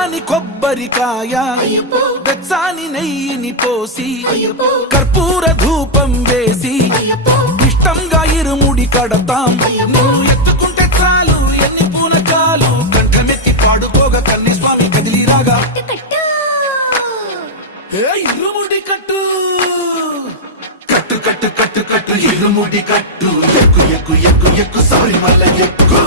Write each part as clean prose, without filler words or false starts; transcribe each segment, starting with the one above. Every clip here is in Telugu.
కమ్మని కొబ్బరికాయ వెచ్చాని నెయ్యిని పోసి కర్పూర ధూపం వేసి ఇష్టంగా ఇరుముడి కడతాం. నువ్వు ఎత్తుకుంటే చాలు ఎన్ని పూనకాలు కంఠమెత్తి పాడుకోగా కన్ని స్వామి కదిలిరాగా ఇరుముడి కట్టు కట్టు కట్టు కట్టు కట్టు ఇరుముడి కట్టు ఎక్కు ఎక్కు ఎక్కు ఎక్కు శబరిమల ఎక్కు.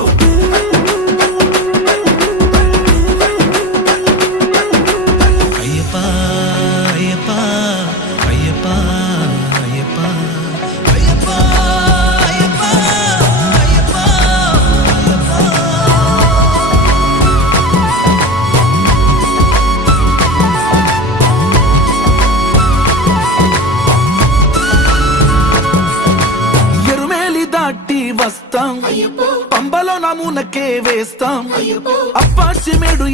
వస్తాం పంబలో నమూనకే వేస్తాం అప్పాచి మేడు